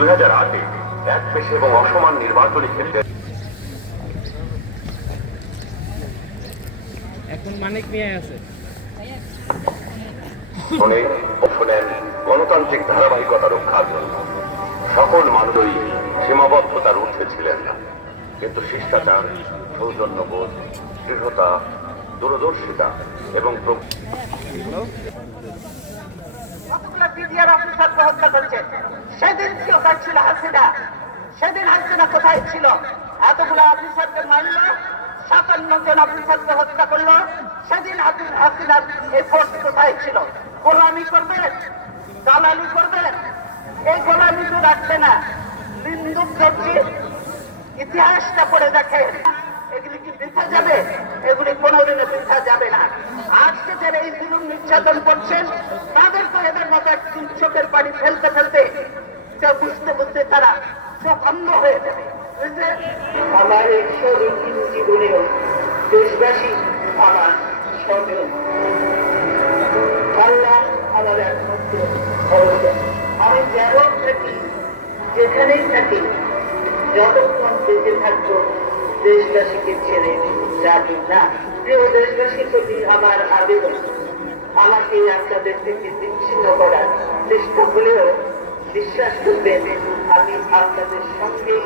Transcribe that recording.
2008-এ এক পেশে এবং অসমান নির্বাচনী ক্ষেত্রে এখন মানিক নিয়ে আছে শোনেন গণতান্ত্রিক ধারাবাহিকতা রক্ষার জন্য সকল মানুষই সীমাবদ্ধতার ঊর্ধ্বে ছিলেন না, কিন্তু শিষ্টাচার, সৌজন্যবোধ, দৃঢ়তা, দূরদর্শিতা এবং সেদিন কি ছিল হাসিনা? সেদিন হাসিনা কোথায় ছিল? এতগুলো অফিসারকে মারল, 57 জন অফিসারকে হত্যা করলো। সেদিন হাসিনার এই ফোর্স কোথায় ছিল? গোলামি করবেন, দালালি করবেন? এই গোলামি তো রাখবে না। বিন্দু ইতিহাসটা পড়ে দেখে, এগুলি কি বৃথা যাবে? এগুলি কোনোদিনও বৃথা যাবে না। আজকে যারা এই জুলুম নির্যাতন করছেন তাদের তো এদের মতো একদিন চোখের পানি ফেলতে ফেলতে বুঝতে বুঝতে তারা চোখ অন্ধ হয়ে যাবে। আমার এই সরীর জীবনেও দেশবাসী আমার স্বজন, আল্লাহ আমার একমাত্র ভরসা। আমি যেমন থাকি, যেখানেই থাকি, যতক্ষণ বেঁচে থাকবো দেশবাসীকে ছেড়ে যাবি না। প্রিয় দেশবাসীর প্রতি আমার আবেদন, আমাকে আপনাদের থেকে বিচ্ছিন্ন করার চেষ্টা হলেও বিশ্বাস করবেন আমি আপনাদের সঙ্গেই